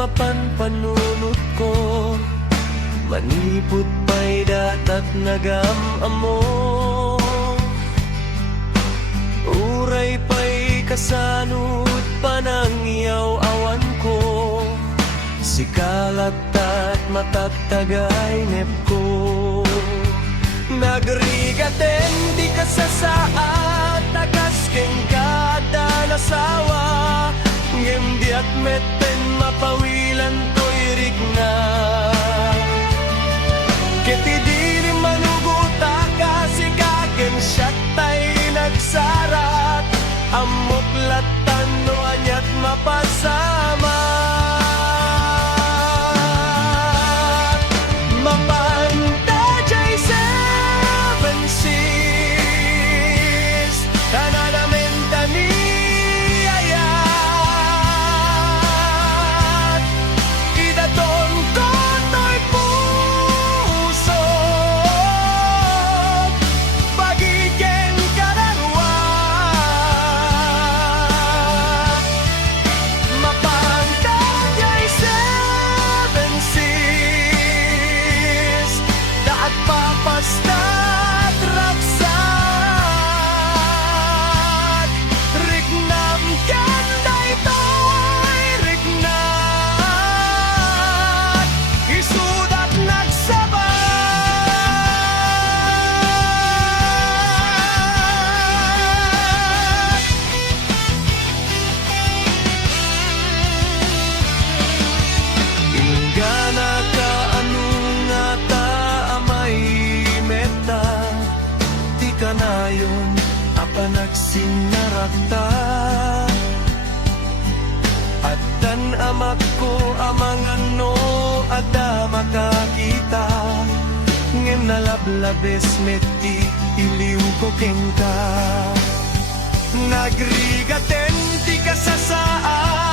mapan panunot ko, manipot pa'y datat nagam-amo. Uray pa'y kasanot panangyaw awan ko, sikalat at matatagay nep ko. Nagrigaten di ka sa saat, nagaskeng kada nasawa, gemdi at meten mapawilan to'y rigna. Keti dili manuguta kasi kagen siya tay nagsarat, amok latan no anyat mapasama. Kanayon apanagsinaragta, at dan amak ko amang ano ada makakita, ngem nalablabes meti iliw ko kengka. Nagrigaten ti ka sa saan,